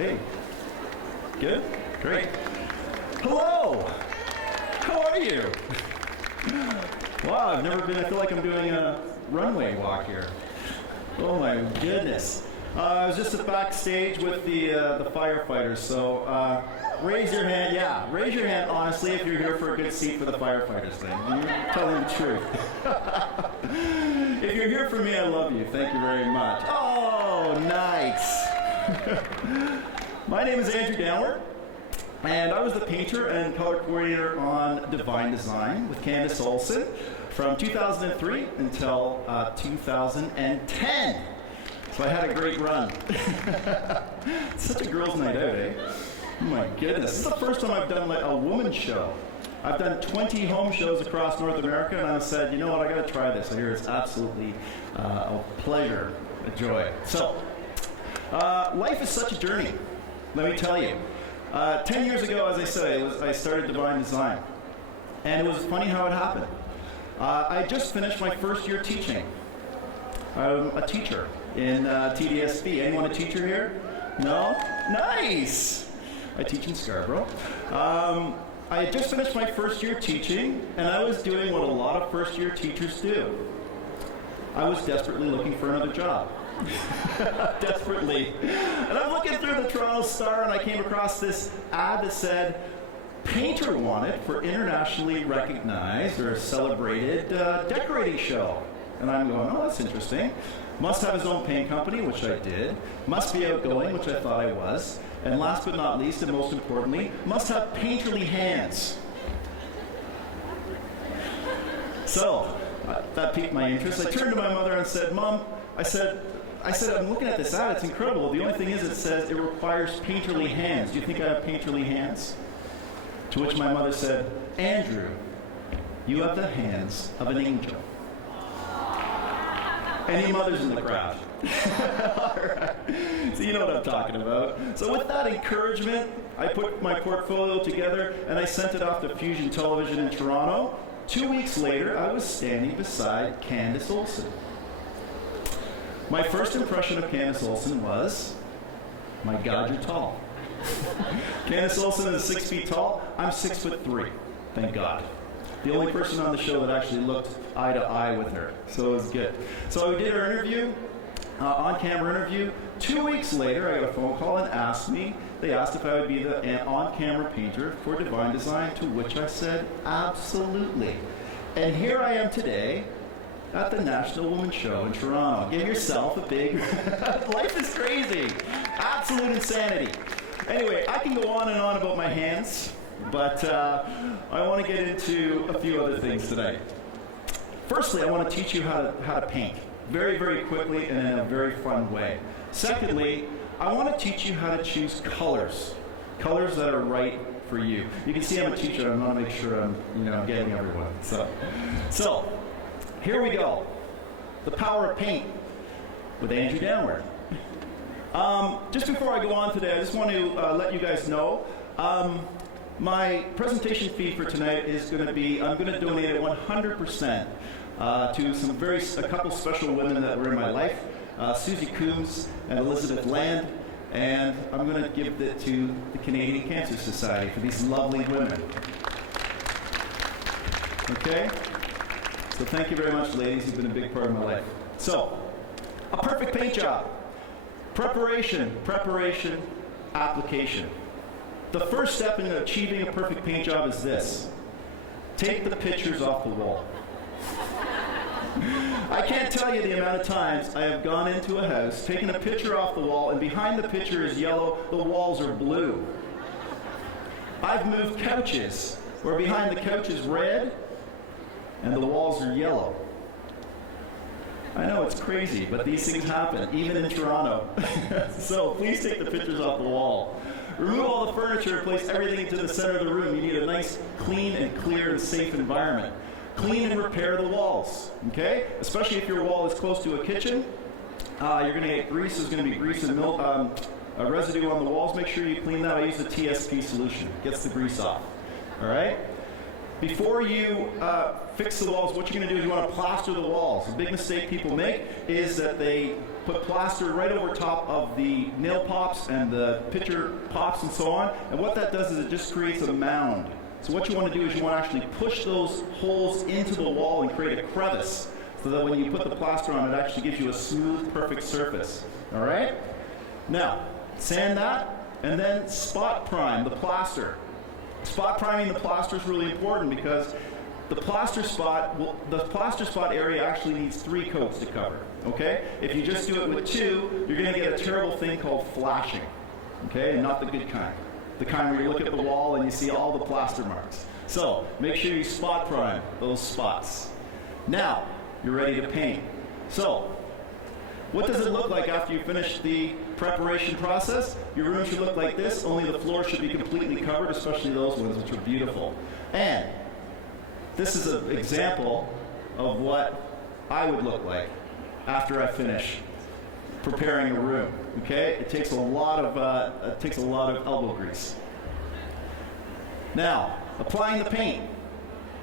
Hey. Good? Great. Hello! How are you? Wow, I've never been, I feel like I'm doing a runway walk here. Oh my goodness. I was just backstage with the firefighters, so raise your hand, raise your hand honestly if you're here for a good seat for the firefighters thing. You're telling the truth. If you're here for me, I love you. Thank you very much. Oh, nice. My name is Andrew Downward, and I was the painter and color coordinator on Divine Design with Candice Olson from 2003 until 2010. So I had a great run. Such a girls' night out, eh? Oh my goodness. This is the first time I've done like a woman's show. I've done 20 home shows across North America, and I said, you know what, I got to try this. I hear it's absolutely a pleasure, a joy. So, life is such a journey, let me tell you. 10 years ago, as I said, I started Divine Design. And it was funny how it happened. I just finished my first year teaching. I'm a teacher in TDSB. Anyone a teacher here? No? Nice! I teach in Scarborough. I had just finished my first year teaching, and I was doing what a lot of first year teachers do. I was desperately looking for another job. Desperately. And I'm looking through the Toronto Star, and I came across this ad that said, painter wanted for internationally recognized or celebrated decorating show. And I'm going, oh, that's interesting. Must have his own paint company, which I did. Must be outgoing, which I thought I was. And last but not least, and most importantly, must have painterly hands. So, that piqued my interest. I turned to my mother and said, Mom, I said, I'm looking at this ad, it's incredible. The only thing is it says it requires painterly hands. Do you think I have painterly hands? To which my mother said, Andrew, you have the hands of an angel. Any mothers in the crowd? All right. So you know what I'm talking about. So with that encouragement, I put my portfolio together and I sent it off to Fusion Television in Toronto. 2 weeks later, I was standing beside Candice Olson. My first impression of Candice Olson was, my God, you're tall. Candice Olson is 6 feet tall. I'm 6'3", thank God. The only person on the show that actually looked eye to eye with her. So it was good. So we did our interview, on-camera interview. 2 weeks later, I got a phone call and they asked if I would be the on-camera painter for Divine Design, to which I said, absolutely. And here I am today at the National Women's Show in Toronto. Give yourself a big, life is crazy. Absolute insanity. Anyway, I can go on and on about my hands, but I want to get into a few other things today. Firstly, I want to teach you how to paint very, very quickly and in a very fun way. Secondly, I want to teach you how to choose colors that are right for you. You can see I'm a teacher. I want to make sure I'm getting everyone. So here we go. The power of paint with Andrew Downward. Just before I go on today, I just want to let you guys know. My presentation fee for tonight is going to be, I'm going to donate it 100% to a couple special women that were in my life, Susie Coombs and Elizabeth Land, and I'm going to give it to the Canadian Cancer Society for these lovely women. Okay? So thank you very much, ladies. You've been a big part of my life. So, a perfect paint job. Preparation, application. The first step in achieving a perfect paint job is this. Take the pictures off the wall. I can't tell you the amount of times I have gone into a house, taken a picture off the wall, and behind the picture is yellow, the walls are blue. I've moved couches where behind the couch is red, and the walls are yellow. I know it's crazy, but these things happen, even in Toronto. So please take the pictures off the wall. Remove all the furniture, place everything into the center of the room. You need a nice, clean and clear and safe environment. Clean and repair the walls, okay? Especially if your wall is close to a kitchen. You're going to get grease. There's going to be grease and milk, residue on the walls. Make sure you clean that. I use the TSP solution. Gets the grease off, all right? Before you fix the walls, what you're going to do is you want to plaster the walls. A big mistake people make is that they put plaster right over top of the nail pops and the picture pops and so on. And what that does is it just creates a mound. So what you want to do is you want to actually push those holes into the wall and create a crevice, so that when you put the plaster on, it actually gives you a smooth, perfect surface. All right? Now, sand that, and then spot prime the plaster. Spot priming the plaster is really important because the plaster spot area actually needs 3 coats to cover. Okay? If you just do it with 2, you're going to get a terrible thing called flashing. Okay? And not the good kind. The kind where you look at the wall and you see all the plaster marks. So, make sure you spot prime those spots. Now, you're ready to paint. So, what does it look like after you finish the preparation process? Your room should look like this, only the floor should be completely covered, especially those ones, which are beautiful. And this is an example of what I would look like after I finish preparing a room. Okay? It takes a lot of elbow grease. Now, applying the paint.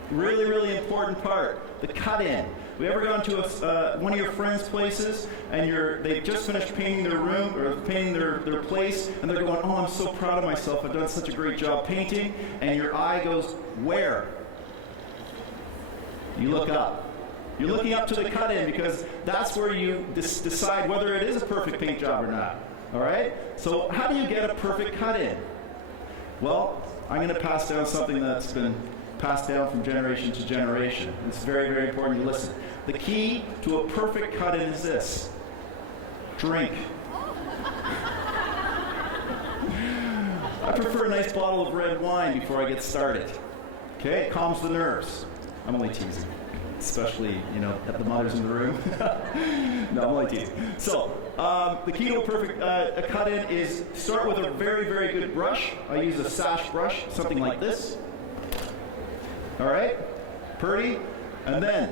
Really, really important part. The cut-in. Have you ever gone to one of your friends' places and they've just finished painting their room or painting their place, and they're going, "Oh, I'm so proud of myself. I've done such a great job painting." And your eye goes, where? You look up. You're looking up to the cut-in because that's where you decide whether it is a perfect paint job or not. All right? So how do you get a perfect cut-in? Well, I'm going to pass down something that's been passed down from generation to generation. It's very, very important to listen. The key to a perfect cut-in is this. Drink. I prefer a nice bottle of red wine before I get started. Okay? It calms the nerves. I'm only teasing. Especially, at the mothers in the room. No, I'm only teasing. So, the key to a perfect cut-in is start with a very, very good brush. I use a sash brush, something like this. All right? Pretty. And then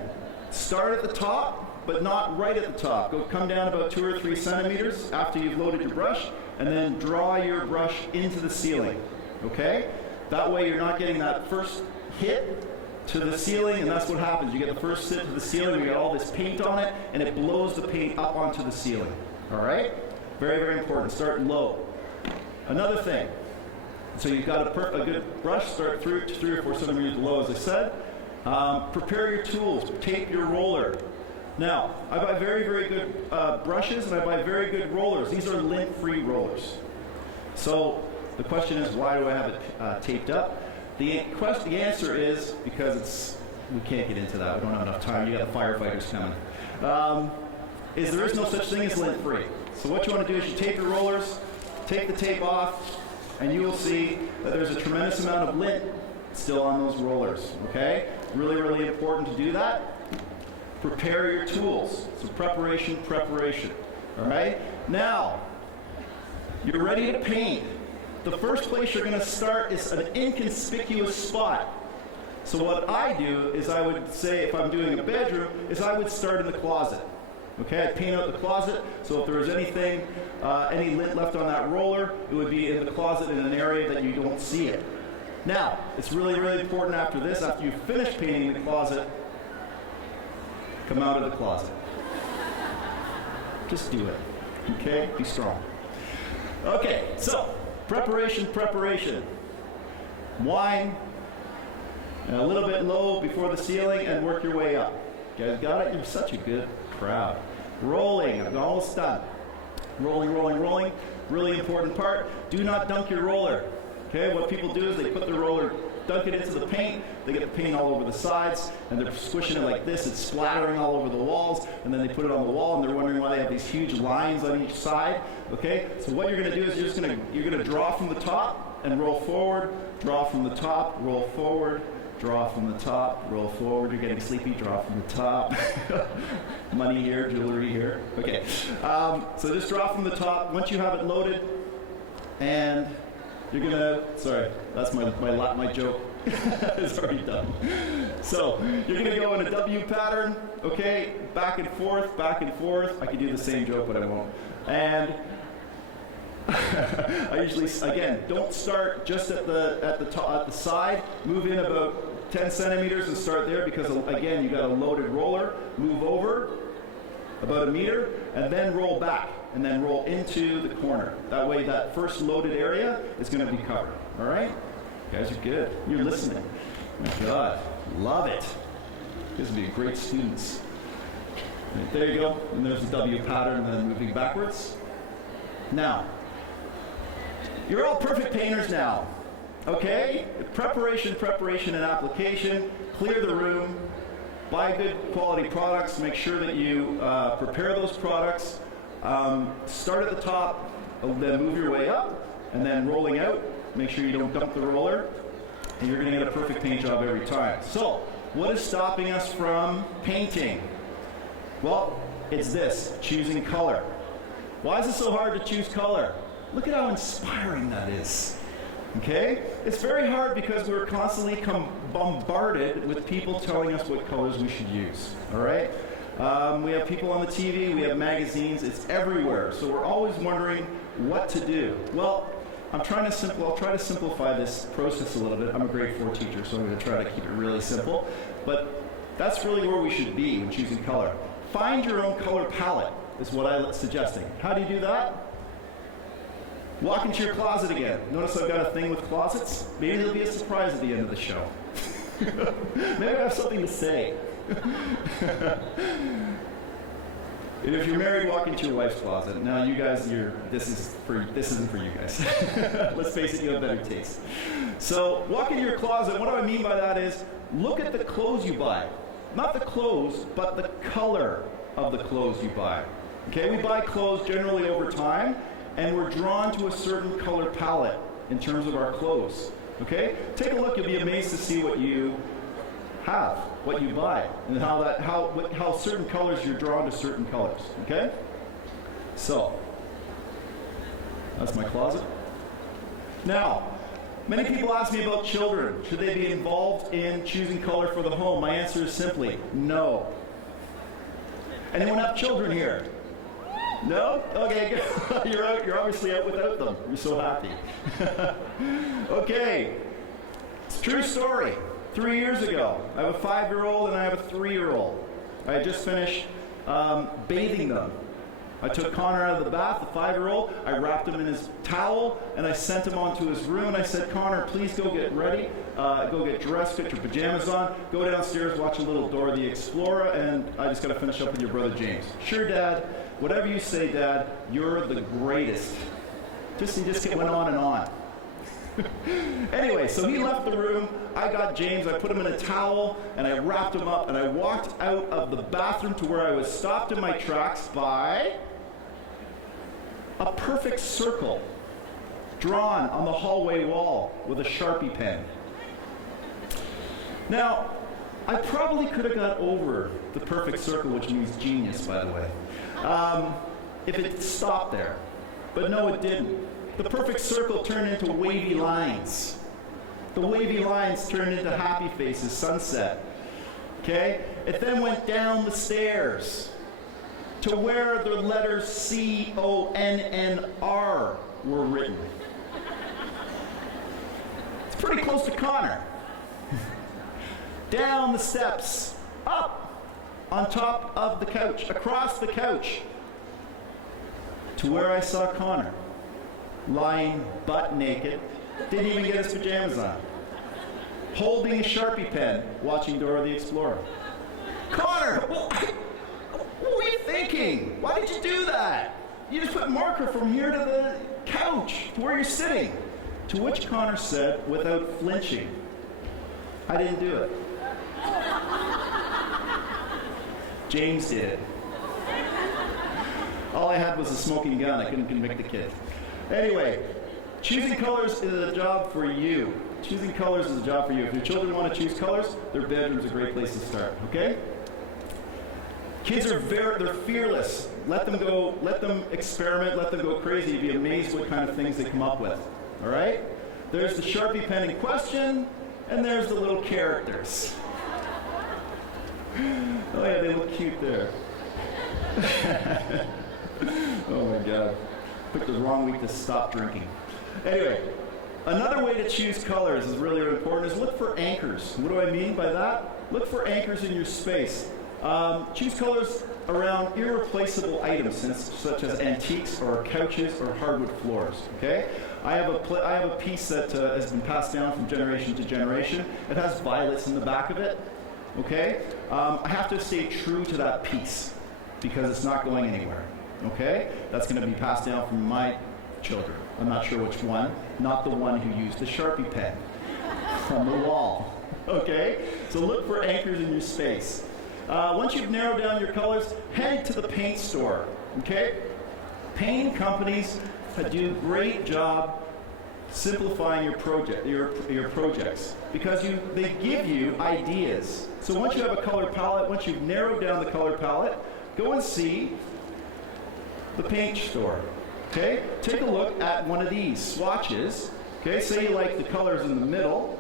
start at the top, but not right at the top. Come down about 2 or 3 centimeters after you've loaded your brush, and then draw your brush into the ceiling. Okay? That way you're not getting that first hit to the ceiling, and that's what happens. You get the first hit to the ceiling, you get all this paint on it, and it blows the paint up onto the ceiling. All right? Very, very important. Start low. Another thing. So you've got a good brush, start 3 or 4 centimeters below, as I said. Prepare your tools. Tape your roller. Now, I buy very, very good brushes, and I buy very good rollers. These are lint-free rollers. So the question is, why do I have it taped up? The answer is because we can't get into that. We don't have enough time. You got the firefighters coming. There is no such thing as lint-free. So what you want to do is you tape your rollers, take the tape off, and you will see that there's a tremendous amount of lint still on those rollers. Okay? Really, really important to do that. Prepare your tools. So preparation. All right? Now, you're ready to paint. The first place you're going to start is an inconspicuous spot. So what I do is I would say, if I'm doing a bedroom, is I would start in the closet. Okay, I'd paint out the closet, so if there was anything, any lint left on that roller, it would be in the closet in an area that you don't see it. Now, it's really, really important after this, after you finish painting the closet, come out of the closet. Just do it. Okay? Be strong. Okay, so preparation. Wine, and a little bit low before the ceiling, and work your way up. You guys got it? You're such a good crowd. Rolling. I'm almost done. Rolling. Really important part. Do not dunk your roller. Okay? What people do is they put their roller, dunk it into the paint. They get the paint all over the sides, and they're squishing it like this. It's splattering all over the walls, and then they put it on the wall, and they're wondering why they have these huge lines on each side. Okay? So what you're going to do is you're going to draw from the top and roll forward. Draw from the top, roll forward. Draw from the top, roll forward. You're getting sleepy. Draw from the top. Money here, jewelry here. Okay. So just draw from the top. Once you have it loaded, and you're gonna. Sorry, that's my joke. It's already done. So you're gonna go in a W pattern. Okay, back and forth. I could do the same joke, but I won't. And I usually, again, don't start just at the side. Move in about 10 centimeters and start there because, again, you got a loaded roller. Move over, about a meter, and then roll back, and then roll into the corner. That way that first loaded area is going to be covered. All right? You guys are good. You're listening. My God. Love it. You guys will be great students. Right, there you go. And there's the W pattern, and then moving backwards. Now, you're all perfect painters now. Okay? Preparation, and application. Clear the room. Buy good quality products. Make sure that you prepare those products. Start at the top, then move your way up, and then rolling out. Make sure you don't dump the roller, and you're going to get a perfect paint job every time. So, what is stopping us from painting? Well, it's this, choosing color. Why is it so hard to choose color? Look at how inspiring that is. Okay? It's very hard because we're constantly bombarded with people telling us what colors we should use. All right? We have people on the TV, we have magazines, it's everywhere. So we're always wondering what to do. Well, I'll try to simplify this process a little bit. I'm a grade 4 teacher, so I'm going to try to keep it really simple. But that's really where we should be when choosing color. Find your own color palette is what I'm suggesting. How do you do that? Walk into your closet again. Notice I've got a thing with closets? Maybe there'll be a surprise at the end of the show. Maybe I have something to say. And if you're married, walk into your wife's closet. Now you guys, this isn't for you guys. Let's face it, you have better taste. So walk into your closet. What do I mean by that is, look at the clothes you buy. Not the clothes, but the color of the clothes you buy. Okay, we buy clothes generally over time, and we're drawn to a certain color palette in terms of our clothes. Okay? Take a look, you'll be amazed to see what you have, what you buy, and how certain colors you're drawn to certain colors. Okay? So, that's my closet. Now, many people ask me about children. Should they be involved in choosing color for the home? My answer is simply no. Anyone have children here? No? Okay, good. You're obviously out without them. You're so happy. Okay. It's a true story. 3 years ago, I have a 5-year-old and I have a 3-year-old. I had just finished bathing them. I took Connor out of the bath, the 5-year-old, I wrapped him in his towel, and I sent him on to his room, and I said, Connor, please go get ready, go get dressed, get your pajamas on, go downstairs, watch a little Dora the Explorer, and I just got to finish up with your brother James. Sure, Dad. Whatever you say, Dad, you're the greatest. He just went on and on. Anyway, so he left the room. I got James, I put him in a towel, and I wrapped him up, and I walked out of the bathroom to where I was stopped in my tracks by a perfect circle drawn on the hallway wall with a Sharpie pen. Now, I probably could have got over the perfect circle, which means genius, by the way, if it stopped there. But no, it didn't. The perfect circle turned into wavy lines. The wavy lines turned into happy faces, sunset. Okay? It then went down the stairs to where the letters C-O-N-N-R were written. It's pretty close to Connor. Down the steps, up, on top of the couch, across the couch, to where I saw Connor, lying butt naked, didn't even get his pajamas on, holding a Sharpie pen, watching Dora the Explorer. Connor, what were you thinking? Why did you do that? You just put marker from here to the couch, to where you're sitting. To which Connor said, without flinching, I didn't do it. James did. All I had was a smoking gun. I couldn't convict the kid. Anyway, choosing colors is a job for you. Choosing colors is a job for you. If your children want to choose colors, their bedroom's a great place to start, okay? Kids are they're fearless. Let them go, let them experiment, let them go crazy. You'd be amazed what kind of things they come up with, all right? There's the Sharpie pen in question, and there's the little characters. Oh yeah, they look cute there. Oh my God. Picked the wrong week to stop drinking. Anyway, another way to choose colors is really important is look for anchors. What do I mean by that? Look for anchors in your space. Choose colors around irreplaceable items such as antiques or couches or hardwood floors. Okay, I have a piece that has been passed down from generation to generation. It has violets in the back of it. Okay, I have to stay true to that piece because it's not going anywhere. Okay, that's going to be passed down from my children. I'm not sure which one. Not the one who used the Sharpie pen from the wall. Okay, so look for anchors in your space. Once you've narrowed down your colors, head to the paint store. Okay, painting companies do a great job simplifying your projects because they give you ideas. So once you have a color palette, once you've narrowed down the color palette, go and see the paint store. Okay, take a look at one of these swatches. Okay, say you like the colors in the middle.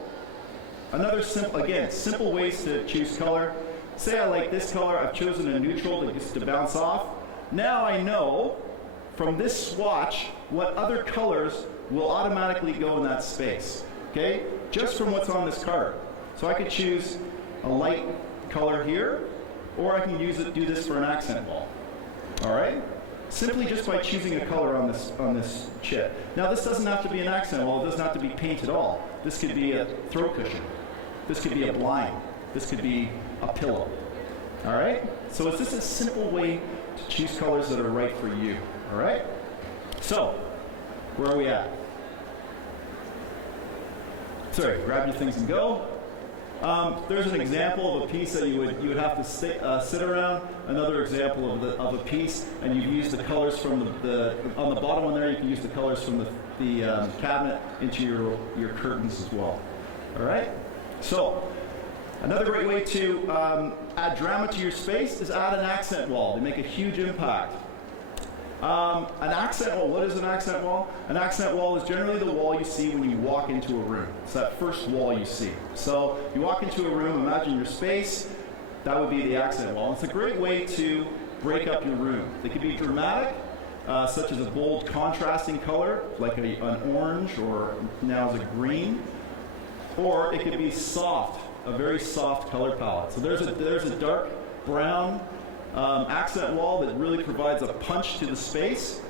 Another simple ways to choose color. Say I like this color, I've chosen a neutral to bounce off. Now I know from this swatch what other colors will automatically go in that space. Okay, just from what's on this card. So I could choose a light color here, or I can do this for an accent wall. All right. Simply just by choosing a color on this chip. Now this doesn't have to be an accent wall, it doesn't have to be paint at all. This could be a throat cushion. This could be a blind. This could be a pillow. All right? So it's just a simple way to choose colors that are right for you. All right? So, where are we at? Sorry, grab your things and go. There's an example of a piece that you would have to sit around. Another example of a piece, and you've used the colors from on the bottom one there. You can use the colors from the cabinet into your curtains as well. All right. So another great way to add drama to your space is add an accent wall. They make a huge impact. An accent wall, what is an accent wall? An accent wall is generally the wall you see when you walk into a room. It's that first wall you see. So you walk into a room, imagine your space, that would be the accent wall. It's a great way to break up your room. They could be dramatic, such as a bold contrasting color, like an orange or now as a green, or it could be soft, a very soft color palette. So there's a dark brown accent wall that really provides a punch to the space.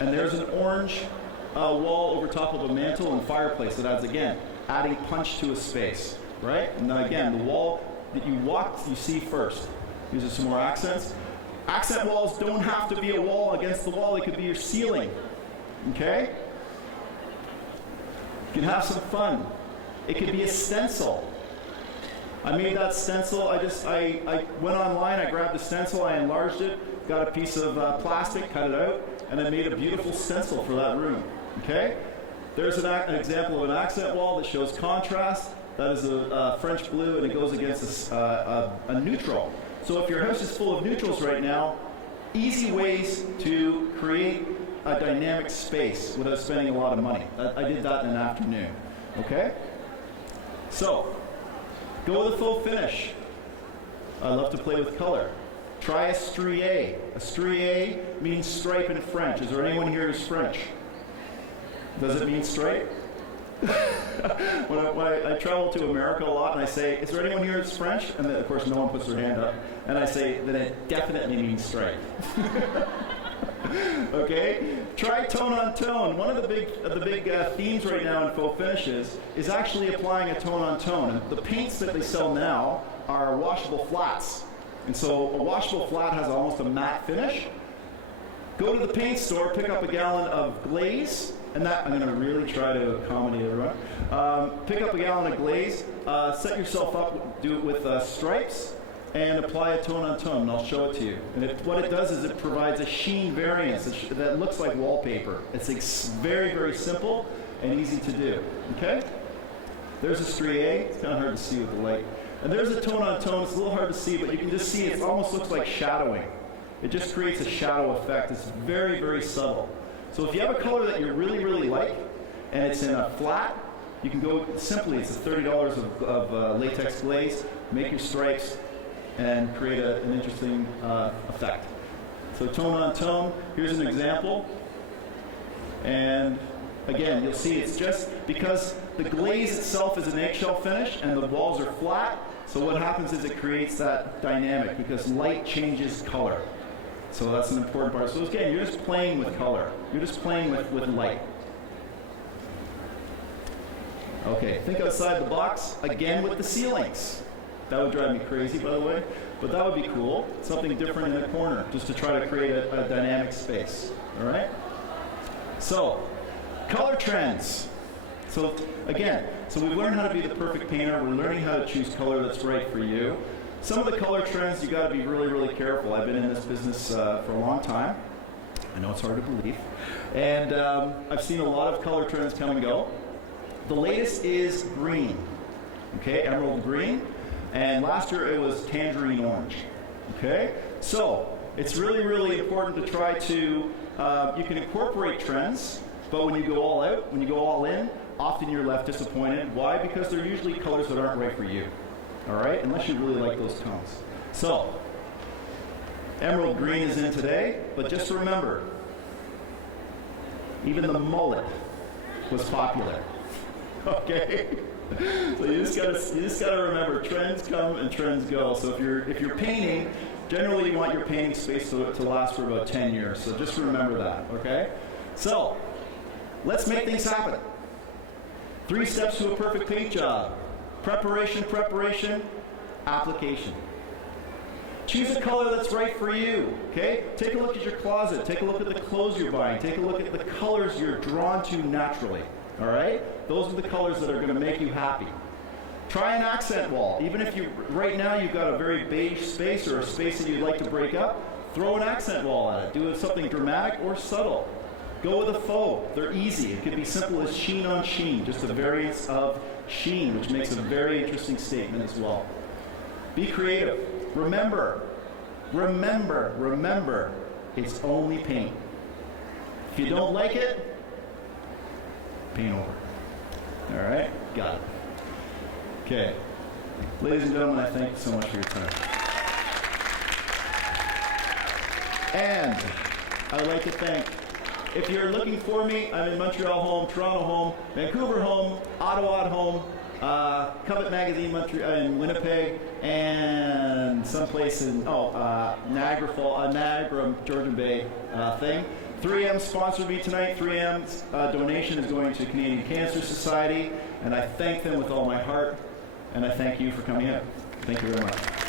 And there's an orange wall over top of a mantle and fireplace that adds, again, adding punch to a space, right? And then again, the wall that you see first. These are some more accents. Accent walls don't have to be a wall against the wall. They could be your ceiling, okay? You can have some fun. It could be a stencil. I made that stencil. I went online, I grabbed the stencil, I enlarged it, got a piece of plastic, cut it out, and I made a beautiful stencil for that room. Okay? There's an example of an accent wall that shows contrast. That is a French blue, and it goes against a neutral. So if your house is full of neutrals right now, easy ways to create a dynamic space without spending a lot of money. I did that in an afternoon. Okay? So, go with a faux finish. I love to play with color. Try a strié. A strié means stripe in French. Is there anyone here who's French? Does it mean stripe? when I travel to America a lot and I say, is there anyone here who's French? And then, of course, no one puts their hand up. And I say, then it definitely means stripe. Okay? Try tone on tone. One of the big themes right now in faux finishes is actually applying a tone on tone. And the paints that they sell now are washable flats. And so a washable flat has almost a matte finish. Go to the paint store, pick up a gallon of glaze, and that, I'm going to really try to accommodate everyone. Pick up a gallon of glaze, set yourself up, do it with stripes, and apply a tone on tone, and I'll show it to you. And what it does is it provides a sheen variance that looks like wallpaper. It's very, very simple and easy to do. Okay? There's a strié. It's kind of hard to see with the light. And there's a tone on tone. It's a little hard to see, but you can just see it almost looks like shadowing. It just creates a shadow effect. It's very, very subtle. So if you have a color that you really, really like, and it's in a flat, you can go simply, it's $30 of latex glaze, make your stripes, and create an interesting effect. So tone on tone, here's an example. And again, you'll see it's just because the glaze itself is an eggshell finish and the walls are flat, So what happens is it creates that dynamic because light changes color. So that's an important part. So again, you're just playing with color. You're just playing with light. Okay, think outside the box, again with the ceilings. That would drive me crazy, by the way, but that would be cool. Something different in the corner, just to try to create a dynamic space, all right? So, color trends. So again, we've learned how to be the perfect painter. We're learning how to choose color that's right for you. Some of the color trends, you got to be really, really careful. I've been in this business for a long time. I know it's hard to believe. And I've seen a lot of color trends come and go. The latest is green, okay, emerald green. And last year it was tangerine orange, okay? So it's really, really important to try to, you can incorporate trends, but when you go all out, when you go all in, often you're left disappointed. Why? Because they're usually colors that aren't right for you, all right? Unless you really like those tones. So, emerald green is in today, but just remember, even the mullet was popular, okay? So you just gotta remember, trends come and trends go. So if you're painting, generally you want your painting space to last for about 10 years. So just remember that, okay? So let's make things happen. 3 steps to a perfect paint job: preparation, application. Choose a color that's right for you, okay? Take a look at your closet. Take a look at the clothes you're buying. Take a look at the colors you're drawn to naturally, all right? Those are the colors that are going to make you happy. Try an accent wall. Even if right now you've got a very beige space or a space that you'd like to break up, throw an accent wall at it. Do something dramatic or subtle. Go with a faux. They're easy. It could be simple as sheen on sheen, just a variance of sheen, which makes a very interesting statement as well. Be creative. Remember, it's only paint. If you don't like it, paint over. All right? Got it. Okay. Ladies and gentlemen, I thank you so much for your time. And I'd like to thank, if you're looking for me, I'm in Montreal Home, Toronto Home, Vancouver Home, Ottawa Home, Covet Magazine in Winnipeg, and someplace in Niagara, Georgian Bay thing. 3M sponsored me tonight. 3M's donation is going to Canadian Cancer Society, and I thank them with all my heart, and I thank you for coming in. Thank you very much.